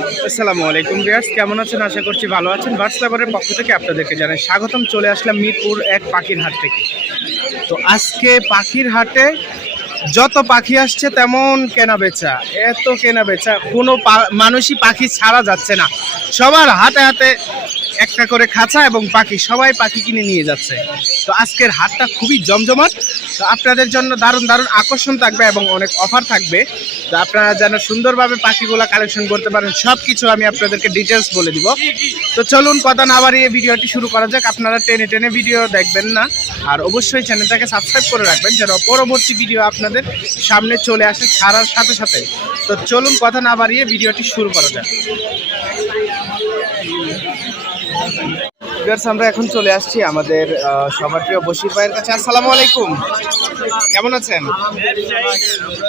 আসসালামু আলাইকুম ভিউয়ার্স, কেমন আছেন? আশা করছি ভালো আছেন। হোয়াটসঅ্যাপের পক্ষ থেকে আপনাদেরকে জানাই স্বাগতম। চলে আসলাম মিরপুর এক পাখির হাট থেকে। তো আজকে পাখির হাটে যত পাখি আসছে তেমন কেনা বেচা, এত কেনা বেচা, কোনো মানুষই পাখি ছাড়া যাচ্ছে না। সবার হাতে হাতে একটা করে খাঁচা এবং পাখি, সবাই পাখি কিনে নিয়ে যাচ্ছে। তো আজকের হাটটা খুবই জমজমাট। তো আপনাদের জন্য দারুণ দারুণ আকর্ষণ থাকবে এবং অনেক অফার থাকবে। তো আপনারা যেন সুন্দরভাবে পাখিগুলো কালেকশন করতে পারেন, সব কিছু আমি আপনাদেরকে ডিটেলস বলে দিব। তো চলুন কথা না বাড়িয়ে ভিডিওটি শুরু করা যাক। আপনারা টেনে টেনে ভিডিও দেখবেন না, আর অবশ্যই চ্যানেলটাকে সাবস্ক্রাইব করে রাখবেন যেন পরবর্তী ভিডিও আপনাদের সামনে চলে আসে ছাড়ার সাথে সাথে। তো চলুন কথা না বাড়িয়ে ভিডিওটি শুরু করা যাক। আমরা এখন চলে আসছি আমাদের সবার প্রিয় বশির ভাইয়ের কাছে। আসসালামু আলাইকুম, কেমন আছেন?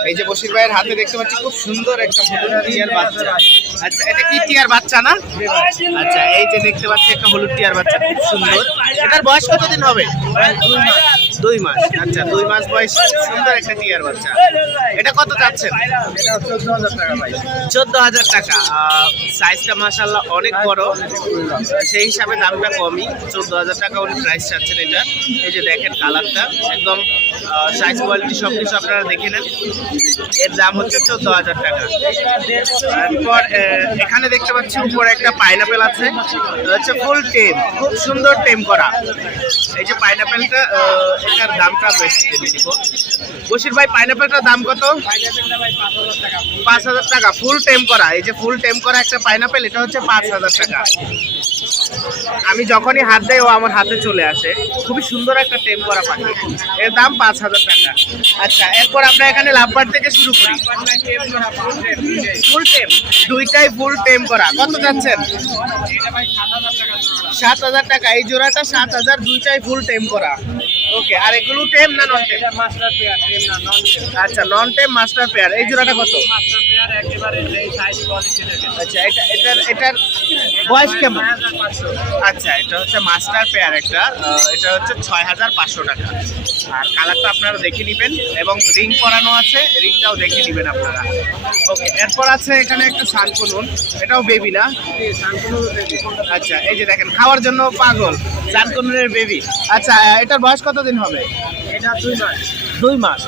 এই যে বশির ভাইয়ের হাতে দেখতে পাচ্ছি খুব সুন্দর একটা হলুদ টিয়ার বাচ্চা। আচ্ছা, এটা কি টিয়ার বাচ্চা না? আচ্ছা, এই যে দেখতে পাচ্ছি একটা হলুদ টিয়ার বাচ্চা, খুব সুন্দর। এটার বয়স কতদিন হবে? 2 মাস। আচ্ছা, 2 মাস বয়স, সুন্দর একটা টিয়ার বাচ্চা। এটা কত যাচ্ছেন? এটা 14,000 টাকা ভাই। 14,000 টাকা। সাইজটা মাশাআল্লাহ অনেক বড়, সেই হিসাবে দামটা কমই। 14,000 টাকা উনি প্রাইস চাচ্ছেন এটা। এই যে দেখেন কালারটা একদম, সাইজ কোয়ালিটি সব কিছু আপনারা দেখে নেন। এর দাম হচ্ছে 14,000 টাকা। তারপর এখানে দেখতে পাচ্ছি উপরে একটা পাইনাপেল আছে, হচ্ছে ফুল টেম, খুব সুন্দর টেম করা। এই যে পাইনাপেলটা, এটার দামটা বেশি দিব। বশির ভাই, পাইনাপেলটার দাম কত? 5,000 টাকা ফুল টেম করা। এই যে ফুল টেম করা একটা পাইনাপেল, এটা হচ্ছে 5,000 টাকা। আমি যখনই হাত দেই ও আমার হাতে চলে আসে। খুবই সুন্দর একটা টেম করা পাখি, এর দাম 5,000 টাকা। আচ্ছা, এরপর আমরা এখানে লাভবার্ড থেকে শুরু করি। ফুল টেম, দুইটাই ফুল টেম করা। কত যাচ্ছেন? 7,000 টাকা। এই জোড়াটা 7,000, দুইটাই ফুল টেম করা। ওকে, আর এগুলো টেম না নন টেম? মাস্টার পেয়ার, টেম না নন টেম। আচ্ছা, নন টেম মাস্টার পেয়ার। এই জোড়াটা কত? মাস্টার পেয়ার একেবারে যেই সাইজ কোয়ালিটি দেখেন। আচ্ছা, এটার বয়স কেমন? 6,500। আচ্ছা, এটা হচ্ছে মাস্টার পেয়ার একটা, এটা হচ্ছে 6,500 টাকা। আর কালারটা আপনারা দেখে নেবেন এবং রিং পরানো আছে, রিংটাও দেখে নেবেন আপনারা। ওকে, এরপর আছে এখানে একটা সানকুনুন, এটাও বেবি না? আচ্ছা, এই যে দেখেন খাওয়ার জন্য পাগল, সানকুনুনের বেবি। আচ্ছা, এটার বয়স কতদিন হবে? এটা 2 মাস। 2 মাস।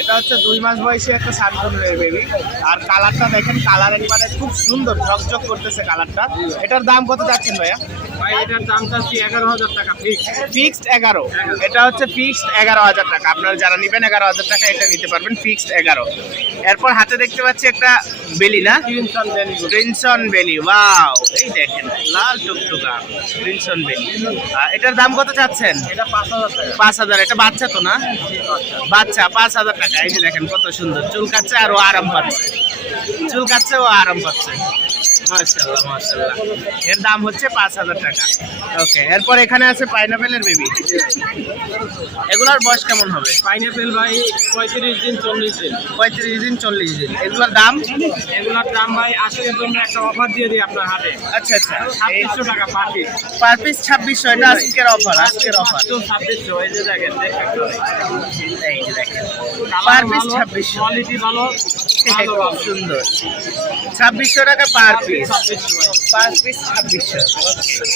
এটা হচ্ছে 2 মাস বয়সী একটা সানকুনুনের বেবি। আর কালারটা দেখেন, কালার একবারে খুব সুন্দর, ঝকঝক করতেছে কালারটা। এটার দাম কত যাচ্ছেন ভাইয়া? ভাই এটার দাম চাচ্ছি 11,000 টাকা ফিক্সড 11। এটা হচ্ছে ফিক্সড 11,000 টাকা। আপনারা যারা নেবেন 11,000 টাকা এটা নিতে পারবেন, ফিক্সড 11। এরপর হাতে দেখতে পাচ্ছি একটা বেলি না? ক্রিমসন বেলি। ওয়াও, এই দেখেন লাল টুকটুকা ক্রিমসন বেলি। এটার দাম কত চাচ্ছেন? এটা 5,000 টাকা। 5,000। এটা বাচ্চা তো না? বাচ্চা, 5,000 টাকা। এই যে দেখেন কত সুন্দর, চুল কাচ্ছে আর ও আরাম পাচ্ছে, চুল কাচ্ছে ও আরাম পাচ্ছে। মাশাআল্লাহ মাশাআল্লাহ। এর দাম হচ্ছে 5,000 টাকা। ওকে, এরপর এখানে আছে পাইনাপেলের বেবি। এগুলোর বয়স কেমন হবে? পাইনাপেল ভাই 35 দিন 40 দিন। 35 দিন 40 দিন। এগুলোর দাম? এগুলোর দাম ভাই আজকের জন্য একটা অফার দিয়ে দিই আপনার হাতে। আচ্ছা আচ্ছা, 2600 টাকা পার পিস। Per piece 2600। এটা আজকের অফার, আজকের অফার। 2600। এই যে দেখেন, এই যে দেখেন পার পিস 2600। কোয়ালিটি ভালো, খুব সুন্দর। 2600 টাকা পার পিস, পার পিস 2600।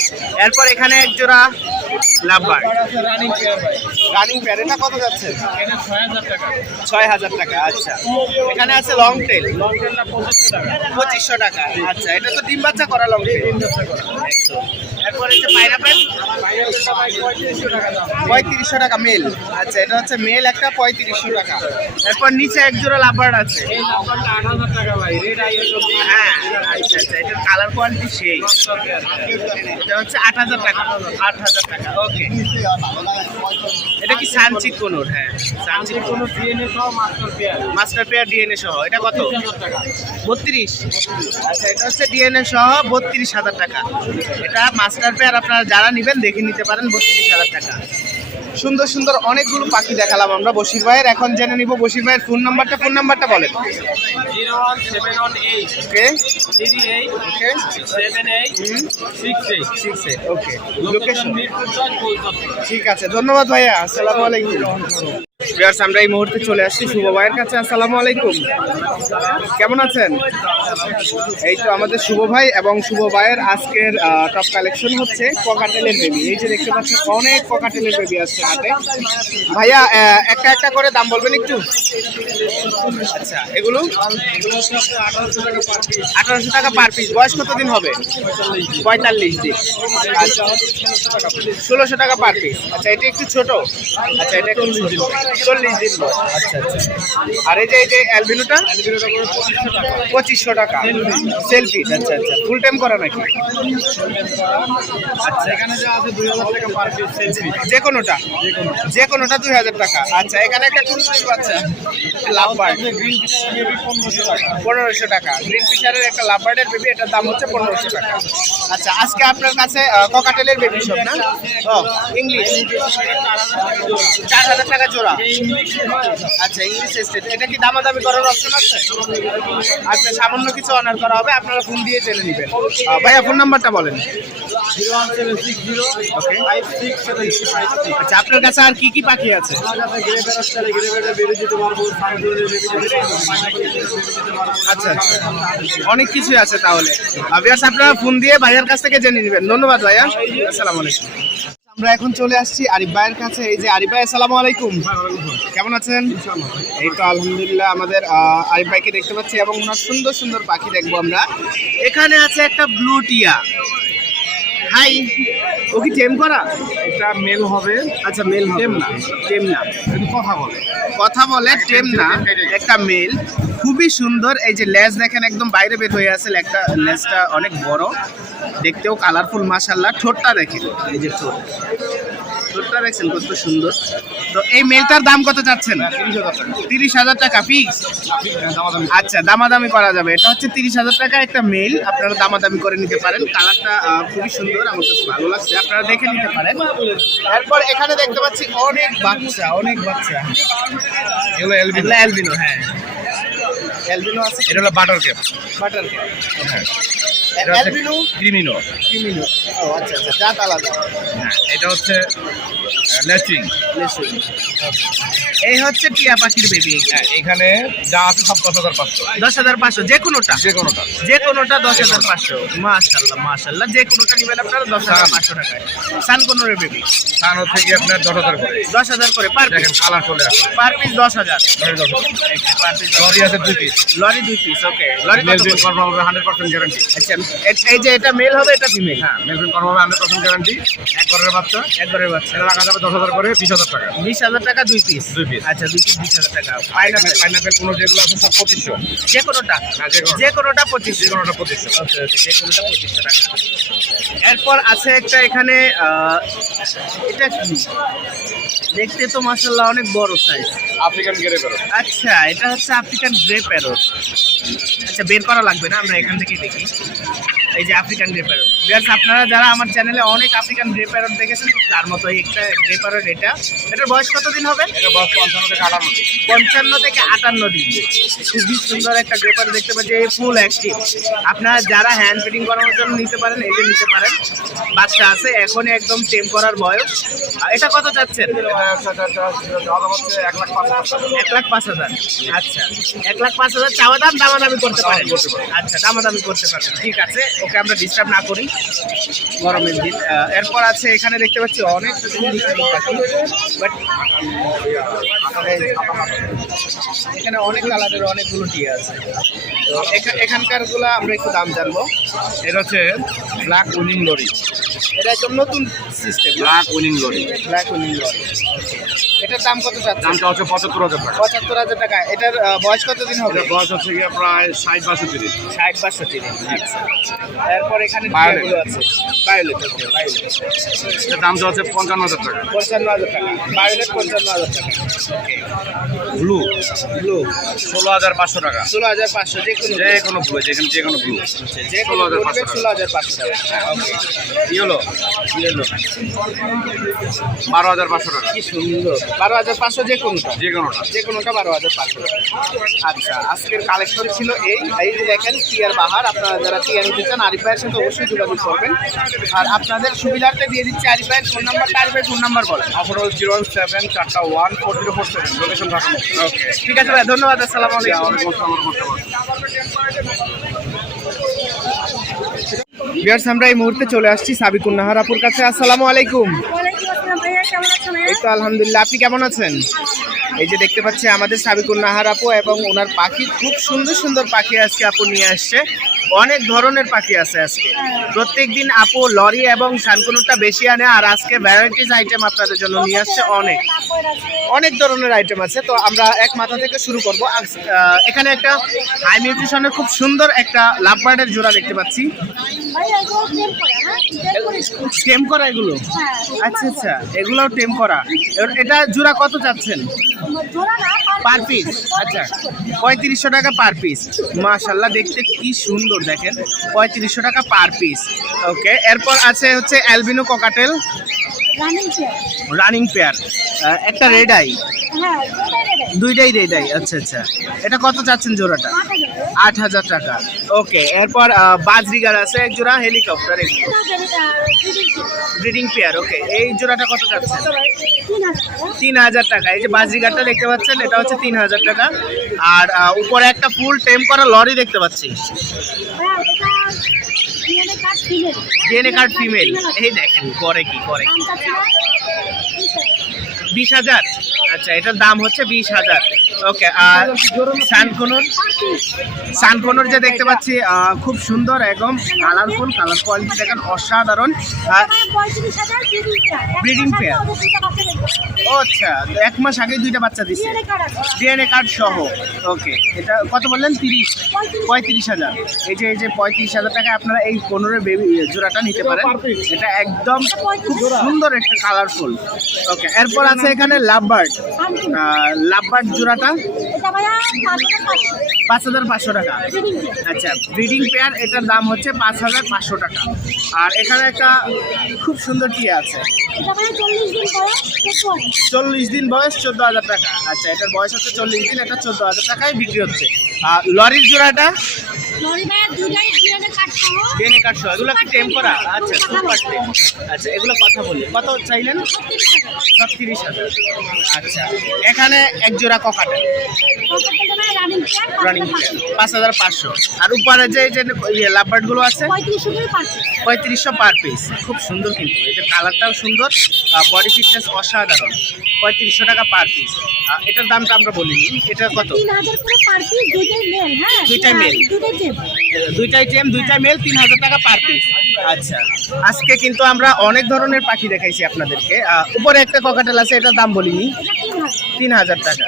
এরপর এখানে এক জোড়া লাভবার্ড রানিং পেয়ার ভাই। Running pair. এটা কত যাচ্ছে? এটা 6,000 টাকা। 6,000 টাকা। আচ্ছা, এখানে আছে লং টেল। লং টেলটা 2500 টাকা। 2500 টাকা। আচ্ছা, এটা তো ডিম বাচ্চা করা লং টেল। এরপর হচ্ছে পাইনাপেল। পাইনাপেলটা ভাই 3500 টাকা দাম। 3500 টাকা মেল। আচ্ছা, এটা হচ্ছে মেল একটা, 3500 টাকা। এরপর নিচে এক জোড়া লাভবার্ড আছে। এই নাম্বারটা 8,000 টাকা ভাই। Red ISO. হ্যাঁ, আচ্ছা আচ্ছা, এটার কালার কোয়ালিটি সেই। এটা হচ্ছে 8,000 টাকা। 8,000 টাকা। ওকে, এটা কি সানচিক কোনোর? হ্যাঁ, সানচিক কোনো ডিএনএ সহ master pair. Master pair DNA সহ। এটা কত? 30,000 টাকা। 32। আচ্ছা, এটা হচ্ছে ডিএনএ সহ 32,000 টাকা। এটা মাস্টার পেয়ার, আপনারা যারা নেবেন দেখে নিতে পারেন, 32,000 টাকা। সুন্দর সুন্দর অনেকগুলো পাখি দেখালাম আমরা বশির ভাইয়ের। এখন জেনে নিব বশির ভাইয়ের ফোন নাম্বারটা বলেন। 01718 ওকে 38 ওকে 78 68। 68। ওকে, লোকেশন মিরপুর 10 ঠিক আছে। ধন্যবাদ ভাইয়া, আসসালামু আলাইকুম। ভিউয়ার্স, আমরা এই মুহূর্তে চলে আসছি শুভ ভাইয়ের কাছে। আসসালামু আলাইকুম, কেমন আছেন? এই তো আমাদের শুভ ভাই এবং শুভ ভাইয়ের আজকের টপ কালেকশন হচ্ছে ককাটেলের বেবি। এই যে দেখতে পাচ্ছেন অনেক ককাটেলের বেবি আসছে হাটে। ভাইয়া একটা একটা করে দাম বলবেন একটু? আচ্ছা, এগুলো 1800 টাকা পার পিস। বয়স কতদিন হবে? 45 দিন। আচ্ছা, 1600 টাকা পার পিস। আচ্ছা, এটা একটু ছোট। আচ্ছা, এটা একটু ছোট, 40 দিন বয়স। আচ্ছা আচ্ছা। আর এই যে অ্যালবিনোটা 2500 টাকা সেলফি। আচ্ছা আচ্ছা, ফুল টাইম করা নাকি? আচ্ছা, এখানে যা আছে 2000 টাকা পার পিস সেলফি। যে কোনোটা 2000 টাকা। আচ্ছা, এখানে একটা টুনটুনি বাচ্চা লাভ বার্ড গ্রিন বেবি 1500 টাকা। 1500 টাকা। গ্রিন ফিশারের একটা লাভ বার্ডের বেবি, এটার দাম হচ্ছে 1500 টাকা। আচ্ছা, আজকে আপনার কাছে ককাটেলের বেবি সব না? ও, ইংলিশ 4000 টাকা জোড়া। আচ্ছা, ইংলিশ এস্টেট। এটা কি দামাদামি করার অপশন আছে? আচ্ছা, সামান্য কিছু অনার করা হবে, আপনারা ফোন দিয়ে জেনে নেবেন। ভাইয়া ফোন নাম্বারটা বলেন। 01760567656। আচ্ছা, আপনার কাছে আর কি কি পাখি আছে? আমার কাছে গ্রে প্যারট চাইলে গ্রে প্যারটের বেবি দিতে পারবো, সানকুনের বেবি দিতে পারবো, পাইনাপেলের বেবি দিতে পারবো। আচ্ছা আচ্ছা, অনেক কিছুই আছে তাহলে। ভিউয়ার্স, আপনারা ফোন দিয়ে ভাইয়ার কাছ থেকে জেনে নেবেন। ধন্যবাদ ভাইয়া, আসসালামু আলাইকুম। আমরা এখন চলে আসছি আরিফ ভাইয়ের কাছে। এই যে আরিফ ভাই, আসসালামু আলাইকুম, কেমন আছেন? এই তো আলহামদুলিল্লাহ। আমাদের আরিফ ভাইকে দেখতে পাচ্ছি এবং ওনার সুন্দর সুন্দর পাখি দেখবো আমরা। এখানে আছে একটা ব্লু টিয়া। হাই, ও কি টেম করা? এটা মেল হবে। আচ্ছা, মেল টেম না। টেম না, কিন্তু কথা বলে। কথা বলে, টেম না, একটা মেল। খুবই সুন্দর। এই যে লেজ দেখেন, একদম বাইরে বের হয়ে আছে। একটা লেজটা অনেক বড়, দেখতেও কালারফুল মাশাআল্লাহ। ঠোঁটটা দেখেন, এই যে ঠোঁটটা দেখছেন কত সুন্দর। তো এই মেলটার দাম কত চাচ্ছেন? 30,000 টাকা ফিক্স। আচ্ছা, দামাদামি করা যাবে। এটা হচ্ছে 30,000 টাকা একটা মেল, আপনারা দামাদামি করে নিতে পারেন। কালারটা খুবই সুন্দর, আমার কাছে ভালো লাগছে, আপনারা দেখে নিতে পারেন। এরপর এখানে দেখতে পাচ্ছি অনেক বাচ্চা, এগুলো অ্যালবিনো। হ্যাঁ, অ্যালবিনো আছে। এটা হলো বাটার ক্যাপ। Butter cap. হ্যাঁ, অ্যালবিনো ক্রিমিনো। ক্রিমিনো। ও আচ্ছা আচ্ছা, জাত আলাদা। হ্যাঁ, এটা হচ্ছে লেচিং। এই হচ্ছে টিয়া পাখির বেবি। হ্যাঁ, এখানে যা আছে সব 10,500। 10,500 যে কোনোটা? যে কোনোটা। যে কোনোটা 10,500। মাশাআল্লাহ মাশাআল্লাহ, যে কোনোটা নেবেন আপনারা 10,500 টাকায়। সান কোনোর বেবি সান হচ্ছে কি আপনার 10,000 করে। 10,000 করে পার পিস। দেখেন কালার চলে আসে। Per piece 10,000। Per piece lorry আছে 2 পিস। লরি 2 পিস। ওকে, লরি কত মেলফিন করে? কনফার্ম হবে 100% গ্যারান্টি। আচ্ছা, এই যে এটা মেল হবে, এটা ফিমেল? হ্যাঁ, মেলফিন কনফার্ম হবে 100% গ্যারান্টি। একবারের বাচ্চা। একবারের বাচ্চা। এটা রাখা যাবে 10,000 করে, 20,000 টাকা। 20,000 টাকা 2 পিস। 2 পিস। আচ্ছা, 2 পিস 20,000 টাকা। পাইনাপেল কোনো যেগুলো আছে সব 2500। যে কোনোটা? হ্যাঁ, যে কোনোটা। যে কোনোটা 2500। যে কোনোটা 2500। ওকে ওকে, যে কোনোটা 2500 টাকা। এরপর আছে একটা এখানে, এটা কি দেখতে তো মাশাআল্লাহ অনেক বড় সাইজ। African grey parrot. আচ্ছা, এটা হচ্ছে আফ্রিকান গ্রে প্যারট। আচ্ছা, বের করা লাগবে না, আমরা এখান থেকে দেখি। এই যে আফ্রিকান গ্রে প্যারট। আপনারা যারা আমার চ্যানেলে অনেক আফ্রিকান গ্রে প্যারট দেখেছেন, তার মতো একটা গ্রে প্যারট। এটার বয়স কতদিন হবে? এটা বয়স 55 থেকে 58 দিন। 55 থেকে 58 দিন। খুবই সুন্দর একটা গ্রে প্যারট দেখতে পাচ্ছি, ফুল অ্যাক্টিভ। আপনারা যারা হ্যান্ড ফিডিং করানোর জন্য নিতে পারেন, এই যে নিতে পারেন। বাচ্চা আছে, এখনই একদম টেম করার বয়স। এটা কত চাচ্ছেন? 1,05,000। আচ্ছা, 1,05,000 চাওয়া দাম, দামাদামি করতে পারেন। আচ্ছা, দামাদামি করতে পারেন, ঠিক আছে। ওকে, আমরা ডিস্টার্ব না করি, গরমের দিন। এরপর আছে এখানে দেখতে পাচ্ছি অনেক পাখি, বাট এখানে অনেক কালারের অনেকগুলো টিয়া আছে। তো এখানকার গুলা আমরা একটু দাম জানবো। এটা হচ্ছে ব্ল্যাক উইনিং লরি। এটা একদম নতুন system. Black winning lorry. Black winning lorry. এটার দাম কত চাচ্ছেন? দামটা হচ্ছে 75,000 টাকা। 75,000 টাকা। এটার বয়স কতদিন হবে? এটা বয়স হচ্ছে গিয়ে প্রায় 60-62 দিন। 60-62 দিন। আচ্ছা, এরপর এখানে Violet। টিয়াগুলো আছে। ভায়োলেট। ওকে, ভায়োলেট। এটার দামটা হচ্ছে 55,000 টাকা। 55,000 টাকা। ভায়োলেট 55,000 টাকা। ওকে, ব্লু ব্লু 16,500 টাকা। 16,500। যে কোনো যে কোনো ব্লু, যেখানে যে কোনো ব্লু। যে কোনো 16,500 16,500 টাকা। ওকে, ইয়েলো ইয়েলো 12,500 টাকা কি সুন্দর 12,500 যে কোনটা যে কোনোটা যে কোনোটা 12,500 টাকা। আচ্ছা আজকের কালেকশন ছিল এই যে দেখেন টিয়ার বাহার, আপনারা যারা টিয়া নিতে চান আরিফ ভাইয়ের সাথে অবশ্যই যোগাযোগ করবেন। আর আপনাদের সুবিধার্থে দিয়ে দিচ্ছি আরিফ ভাইয়ের ফোন নাম্বারটা। আরিফ ভাই ফোন নাম্বার বলেন। অফার হল 017414047 লোকেশন ঢাকা। ওকে ঠিক আছে ভাই, ধন্যবাদ। আসসালামু আলাইকুম। ভিউয়ার্স আমরা এই মুহূর্তে চলে আসছি সাবিকুন নাহার আপুর কাছে। আসসালামু আলাইকুম। ওয়ালাইকুম আসসালাম ভাইয়া, কেমন আছেন ভাইয়া? এই তো আলহামদুলিল্লাহ, আপনি কেমন আছেন? এই যে দেখতে পাচ্ছি আমাদের সাবিকুন নাহার আপু এবং ওনার পাখি, খুব সুন্দর সুন্দর পাখি আজকে আপু নিয়ে আসছে। অনেক ধরনের পাখি আছে আজকে। প্রত্যেকদিন আপু লরি এবং শানকুনুরটা বেশি আনে, আর আজকে ভ্যারাইটিস আইটেম আপনাদের জন্য নিয়ে আসছে। অনেক অনেক ধরনের আইটেম আছে। তো আমরা এক মাথা থেকে শুরু করব। এখানে একটা হাই নিউট্রিশনের খুব সুন্দর একটা লাভবার্ডের জোড়া দেখতে পাচ্ছি। ভাইয়া এগুলো টেম করা, হ্যাঁ? টেম করে। টেম করা এগুলো? হ্যাঁ। আচ্ছা আচ্ছা, এগুলোও টেম করা। এটা জোড়া কত চাচ্ছেন? জোড়া না, পার পিস? আচ্ছা 3500 টাকা পার পিস। মাশাআল্লাহ, দেখতে কি সুন্দর দেখেন, 3500 টাকা পার পিস। ওকে, এরপর আছে হচ্ছে albino cockatiel running chair. Running pair, একটা রেড আই, হ্যাঁ, দুইটাই রেড আই। আচ্ছা আচ্ছা, এটা কত চাচ্ছেন জোড়াটা? 8,000 টাকা। ওকে, এরপর বাজরিগার আছে এক জোড়া, হেলিকপ্টার ব্রিডিং পেয়ার। ওকে, এই জোড়াটা কত চাচ্ছেন? 3,000 টাকা। এই যে বাজরিগারটা দেখতে পাচ্ছেন, এটা হচ্ছে 3,000 টাকা। আর উপরে একটা ফুল টেম করা লরি দেখতে পাচ্ছি, ডিএনএ কার্ড ফিমেল। এই দেখেন করে কি করে, 20,000। আচ্ছা, এটার দাম হচ্ছে 20,000। ওকে, আর সানকনুর যে দেখতে পাচ্ছি খুব সুন্দর, একদম কালারফুল, কালার কোয়ালিটি দেখেন অসাধারণ। Breeding pair. ও আচ্ছা, তো 1 মাস আগে 2টা বাচ্চা দিচ্ছে, ডিএনএ কার্ড সহ। ওকে, এটা কত বললেন? 35,000। এই যে 35,000 টাকায় আপনারা এই 15 বেবি জোড়াটা নিতে পারেন। এটা একদম খুব সুন্দর একটা কালারফুল। ওকে, এরপর আছে এখানে লাভবার্ড জোড়াটা 5,500 টাকা। আচ্ছা, ব্রিডিং পেয়ার, এটার দাম হচ্ছে 5,500 টাকা। আর এখানে একটা খুব সুন্দর টিয়া আছে, 40 দিন বয়স, 14,000 টাকা। আচ্ছা, এটার বয়স হচ্ছে 40 দিন, এটা 14,000 টাকায় বিক্রি হচ্ছে। আর লরির জোড়াটা ডিএনএ কার্ড সহ, এগুলো কি টেম করা? আচ্ছা, সুপার টেম। আচ্ছা, এগুলো কথা বলি, কত চাইলেন? 36,000। আচ্ছা, এখানে এক জোড়া ককাটেল রানিং পেয়ার, 5,500। আর উপরে যে লাভবার্ড গুলো আছে 3500 পার পিস। খুব সুন্দর, কিন্তু এটার কালারটাও সুন্দর, বডি ফিটনেস অসাধারণ। 3500 টাকা পার পিস। এটার দামটা আমরা বলিনি, এটা কত? 3,000 করে পার পিস, দুইটাই মেল। হ্যাঁ, দুইটাই মেল, দুইটাই টেম, দুইটাই মেল, 3,000 টাকা পার পিস। আচ্ছা, আজকে কিন্তু আমরা অনেক ধরনের পাখি দেখাইছি আপনাদেরকে। উপরে একটা ককাটেল আছে, এটার দাম বলিনি, 3,000 টাকা।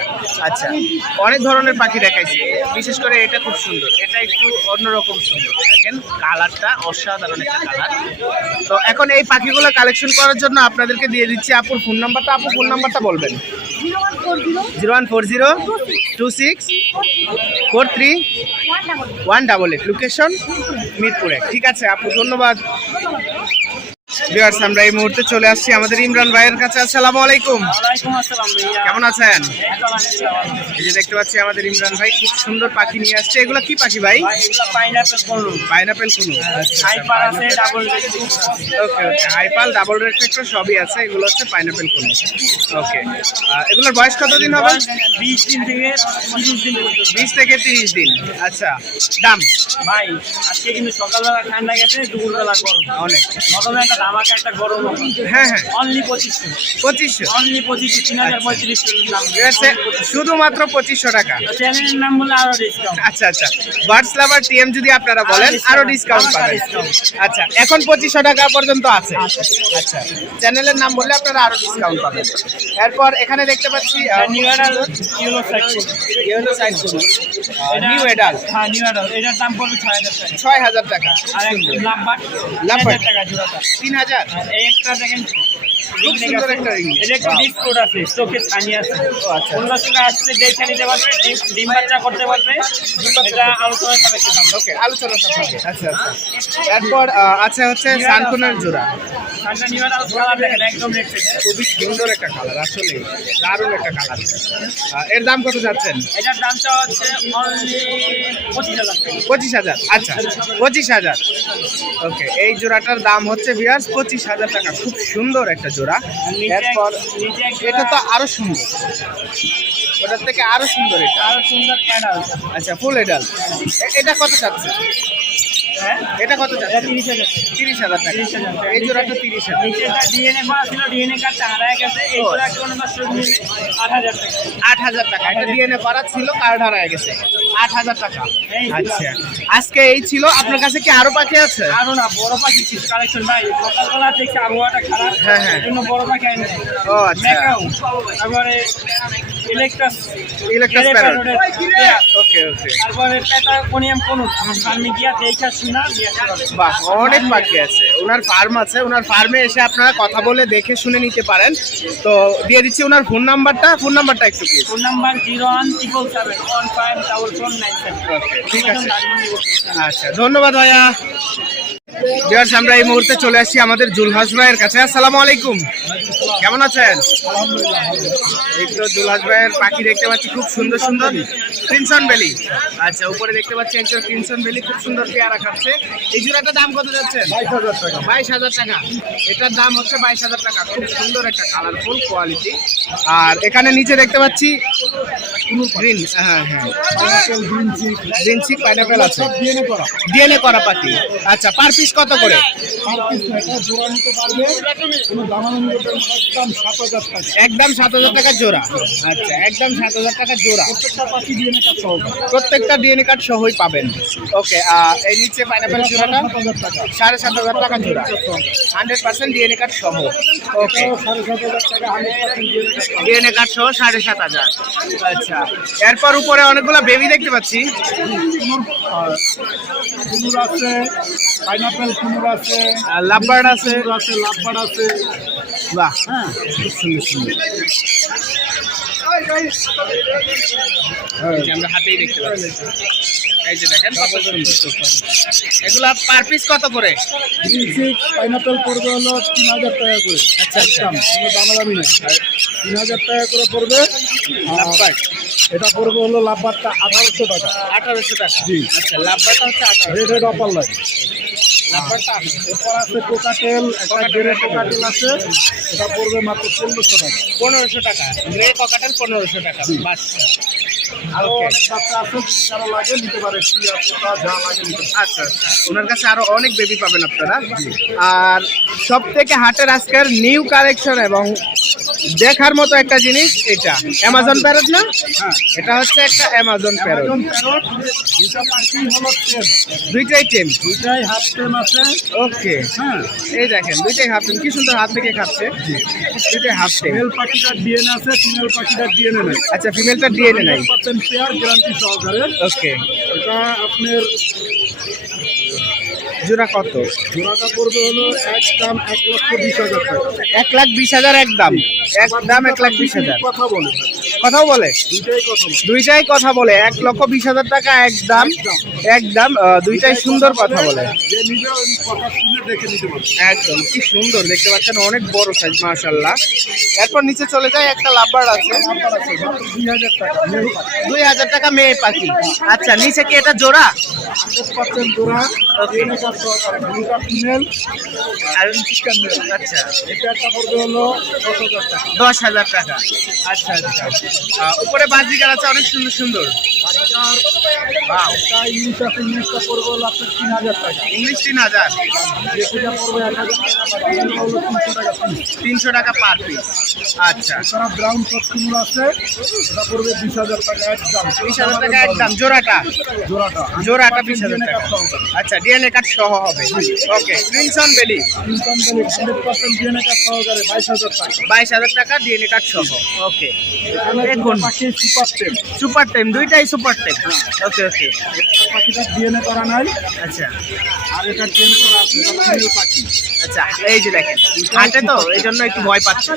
আচ্ছা, অনেক ধরনের পাখি দেখাইছি, বিশেষ করে এটা খুব সুন্দর, এটা একটু অন্যরকম সুন্দর, দেখেন কালারটা অসাধারণ একটা কালার। তো এখন এই পাখিগুলো কালেকশন করার জন্য আপনাদেরকে দিয়ে দিচ্ছি আপুর ফোন নাম্বারটা। আপু ফোন নাম্বারটা বলবেন। 01402643 লোকেশন মিরপুরে। ঠিক আছে আপু, ধন্যবাদ। ভিউয়ার্স আমরা এই মুহূর্তে চলে আসছি আমাদের ইমরান ভাইয়ের কাছে। আসসালামু আলাইকুম। কেমন আছেন? এই যে দেখতে পাচ্ছি আমাদের ইমরান ভাই খুব সুন্দর পাখি নিয়ে আসছে। এগুলো কি পাখি ভাই? পাইনাপেল কুনু। ওকে, হাইপাল, ডাবল রেড সবই আছে। এগুলো হচ্ছে পাইনাপেল কুনু। ওকে, এগুলোর বয়স কতদিন হবে? 20 দিন থেকে 30 দিন। 20 থেকে 30 দিন। আচ্ছা, দাম ভাই আজকে কিন্তু সকালবেলা ঠান্ডা গেছে, দুপুরবেলা গরম অনেক। সকালে একটা ধামাকা, একটা গরম। হ্যাঁ হ্যাঁ, অনলি 2500। অনলি 2500, 3,035 নাম। ঠিক আছে, শুধুমাত্র 2500 টাকা। চ্যানেলের নাম বলে আরো ডিসকাউন্ট। আচ্ছা আচ্ছা, বার্ডস লাভার টিএম যদি আপনারা বলেন আরো ডিসকাউন্ট পাবেন। আচ্ছা, এখন 2500 টাকা পর্যন্ত আছে। আচ্ছা, চ্যানেলের নাম বললে আপনারা আরো ডিসকাউন্ট পাবেন। এরপর এখানে দেখতে পাচ্ছি new adult yellow cycle. New এডাল। হ্যাঁ, নিউ অ্যাডাল, এটার দাম পড়বে 6,000 টাকা। 6,000 টাকা। আর এক লাভবার্ড লাভবার্ড টাকা জোড়াটা। 3,000 20,000? এই একটা দেখেন খুব সুন্দর একটা ring। এটা একটু ডিসপ্লোড আছে, চোখে ছানি আছে। আচ্ছা। অন্য সময় আসলে দেখে নিতে পারবে, ডিম বাচ্চা করতে পারবে। এটা আলোচনা সাপেক্ষে দাম। ওকে, আলোচনা সাপেক্ষে। আচ্ছা আচ্ছা। এরপর আছে হচ্ছে সানকুনের জোড়া। ঠান্ডা নিবার আর কালার দেখেন একদম রেড সেট। খুবই সুন্দর একটা কালার, আসলে দারুণ একটা কালার। এর দাম কত যাচ্ছেন? এটার দামটা হচ্ছে অনলি 25,000 টাকা। 25,000। আচ্ছা, 25,000। ওকে, এই জোড়াটার দাম হচ্ছে ভিউয়ার্স 25,000 টাকা। খুব সুন্দর একটা জোড়া। এরপর নিচে এটা তো আরো সুন্দর, ওটার থেকে আরো সুন্দর এটা। আরো সুন্দর অ্যাডাল্ট। আচ্ছা, ফুল এডাল। এটা কত যাচ্ছে? হ্যাঁ, এটা কত এটা যাচ্ছে? 30,000 টাকা। 30,000 টাকা। 30,000 টাকা। এই জোড়াটা 30,000। নিচে এটা ডিএনএ করা ছিল, ডিএনএ কার্ডটা হারায় গেছে। এই জোড়া কোনো দর্শক নিলে 8,000 টাকা। 8,000 টাকা। এটা ডিএনএ করা ছিল, কার্ড হারায় গেছে। 8,000 টাকা। এই তো। আচ্ছা, আজকে এই ছিল। আপনার কাছে কি আরো পাখি আছে? আরো না, বড় পাখি কিছু কালেকশন ভাই। সকালবেলা দেখছি আবহাওয়াটা খারাপ, হ্যাঁ, হ্যাঁ। এই জন্য বড় পাখি আনি নাই। ও আচ্ছা। ম্যাকাও, তারপরে ইলেকট্রাস, ইলেকট্রাস প্যারট। ওকে ওকে। তারপরে পেটাগোনিয়াম কোনুট। আমি গিয়া দেখা শুনা নিয়ে আসতে পারবো। বাহ, অনেক পাখি আছে। ওনার ফার্ম আছে, ওনার ফার্মে এসে আপনারা কথা বলে দেখে শুনে নিতে পারেন। তো দিয়ে দিচ্ছি ওনার ফোন নাম্বারটা একটু প্লিজ। Phone number 01777154497। ওকে, ঠিক আছে। আচ্ছা, ধন্যবাদ ভাইয়া। ভিউয়ার্স, আমরা এই মুহূর্তে চলে আসছি আমাদের জুলহাস ভাইয়ের কাছে। আসসালামু আলাইকুম, কেমন আছেন? এই তো জুলহাস ভাইয়ের পাখি দেখতে পাচ্ছি, খুব সুন্দর সুন্দর ক্রিমসন বেলি। আচ্ছা, উপরে দেখতে পাচ্ছি একজন ক্রিমসন বেলি, খুব সুন্দর পেয়ারা খাচ্ছে। এই জোড়াটার দাম কত যাচ্ছেন? 22,000 টাকা। 22,000 টাকা। এটার দাম হচ্ছে 22,000 টাকা। খুব সুন্দর একটা কালারফুল কোয়ালিটি। আর এখানে নিচে দেখতে পাচ্ছি গ্রিন, হ্যাঁ হ্যাঁ, গ্রিন চিক পাইনাপেল আছে, ডিএনএ করা পাখি। আচ্ছা, পার পিস কত করে? একদম 7,000 টাকা জোড়া। আচ্ছা, একদম 7,000 টাকা জোড়া। প্রত্যেকটা ডিএনএ কার্ড সহই পাবেন। ওকে, এই নিচে পাইনাপেল জোড়াটা 7,500 টাকা জোড়া, 100% ডিএনএ কার্ড সহ। ওকে, ডিএনএ কার্ড সহ 7,500। আচ্ছা, এরপর উপরে অনেকগুলো বেবি দেখতে পাচ্ছি। পাইনাপেল কুনুর আছে, লাভবার্ড আছে। লাভবার্ড আছে। বাহ, খুব সুন্দর সুন্দর। এই যে আমরা হাতেই দেখতে পাচ্ছি, এই যে দেখেন কত সুন্দর। এগুলা পার পিস কত করে? পাইনাপেল পড়বে হলো 3,000 টাকা করে। আচ্ছা আচ্ছা। কোনো দামাদামি নেই, 3,000 টাকা করে পড়বে। লাভবার্ড এটা পড়বে হলো লাভবারটা 1,800 টাকা। 1,800 টাকা। জি। আচ্ছা, লাভবার্ডটা হচ্ছে 1,800। Red upper line. লাভবার্ডটা 1,800। এরপর আছে কোকাটেল, একটা গ্রে কোকাটেল আছে, এটা পড়বে মাত্র 1,500 টাকা। 1,500 টাকা। গ্রে ককাটেল 1,500 টাকা। বাচ্চা। আরো ওকে। অনেক বাচ্চা আছে, যারা লাগে নিতে পারে, টিয়া পোকা যা লাগে নিতে পারে। আচ্ছা আচ্ছা, ওনার কাছে আরো অনেক বেবি পাবেন আপনারা। আর সব থেকে হাটের আজকের নিউ কালেকশন এবং দেখার মতো একটা জিনিস, এটা অ্যামাজন প্যারট না? হ্যাঁ, এটা হচ্ছে একটা অ্যামাজন প্যারট। একজন প্যারট, দুইটা পাখি হলো টেম, দুইটাই টেম। দুইটাই হাফ টেম আছে। ওকে, হ্যাঁ, এই দেখেন দুইটাই হাফ টেম, কি সুন্দর হাত থেকে খাচ্ছে। দুইটাই হাফ টেম। মেল পাখিটার ডিএনএ আছে, ফিমেল পাখিটার ডিএনএ নেই। আচ্ছা, ফিমেলটা ডিএনএ নাই। 100% পেয়ার গ্যারান্টি সহকারে। ওকে, এটা আপনার জোড়া কত? জোড়াটা পড়বে হলো একদম 1,20,000 টাকা। 1,20,000 একদম। একদম 1,20,000। কথা বলে, কথাও বলে? দুইটাই কথা বলে। দুইটাই কথা বলে। 1,20,000 টাকা একদম। একদম দুইটাই সুন্দর কথা বলে। যে নিজে ওই কথা শুনে দেখে নিতে পারবে। একদম কি সুন্দর দেখতে পাচ্ছেন, অনেক বড় সাইজ মাশাআল্লাহ। এরপর নিচে চলে যায়, একটা লাভবার্ড আছে। নাম্বার আছে মাত্র 2,000 টাকা। মেল পাখি 2,000 টাকা মেয়ে পাখি। আচ্ছা, নিচে কি এটা জোড়া? 100% জোড়া, ডিএনএ কার্ড সহকারে। ব্লুটা ফিমেল, আর চিকেন মেল। আচ্ছা, এটা একটা পড়বে হলো 10,000 টাকা। 10,000 টাকা। আচ্ছা আচ্ছা। উপরে বাজিকার আছে অনেক সুন্দর সুন্দর। বাচ্চার একটা ইংলিশ আছে, ইংলিশটা পড়বে হলো আপনার 3,000 টাকা। ইংলিশ 3,000। যেটা পড়বে 1,000 টাকা, বাকিগুলো হলো 300 টাকা পিস। 300 টাকা পার পিস। আচ্ছা, এছাড়া ব্রাউন শট কুমড়ো আছে, এটা পড়বে 20,000 টাকা একদম। 20,000 টাকা একদম। জোড়াটা? জোড়াটা জোড়াটা 20,000 টাকা। আচ্ছা, ডিএনএ কার্ড সহ। সহ হবে। ওকে, ক্রিমসন বেলি ইনকাম ভ্যালি 100% ডিএনএ কার্ড সহকারে 22,000 টাকা। 22,000 টাকা ডিএনএ কার্ড সহ। ওকে, এখানে দেখুন। দুটো পাখি সুপার টেম। সুপার টাইম, দুইটাই সুপার টাইম। ওকে ওকে, পাখিটা ডিএনএ করা নাই, আচ্ছা আর এটা ডিএনএ করা আছে, এটা ফিমেল পাখি। আচ্ছা, এই যে দেখেন হাটে তো এই জন্য একটু ভয় পাচ্ছে,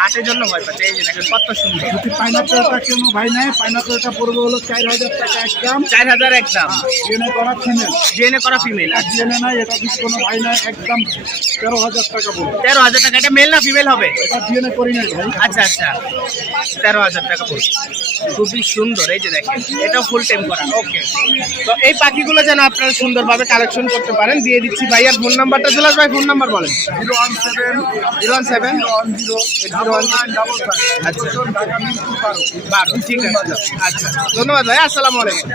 হাটের জন্য ভয় পাচ্ছে। এই যে দেখেন কত সুন্দর, যদি পাইনাপেলটা কেন ভাই নেয়, পাইনাপেলটা পড়বে হলো 4,000 টাকা একদম। 4,000 একদম, ডিএনএ করা ফিমেল, ডিএনএ করা ফিমেল। আর ডিএনএ নাই, এটা যদি কোনো ভাই নেয় একদম 13,000 টাকা পড়বে। 13,000 টাকা। এটা মেল না ফিমেল হবে? এটা ডিএনএ করি নাই ভাই। আচ্ছা আচ্ছা, 13,000 টাকা পড়বে। খুবই সুন্দর, এই যে দেখেন এটাও ফুল টাইম করা। ওকে, তো এই পাখিগুলো যেন আপনারা সুন্দরভাবে কালেকশন করতে পারেন, দিয়ে দিচ্ছি ভাইয়ার ফোন নাম্বারটা। জুলাস ভাই ফোন নাম্বার বলেন। 017 017 010 আচ্ছা ঢাকা মিরপুর 12। 12, ঠিক আছে। আচ্ছা, ধন্যবাদ ভাই, আসসালামু আলাইকুম।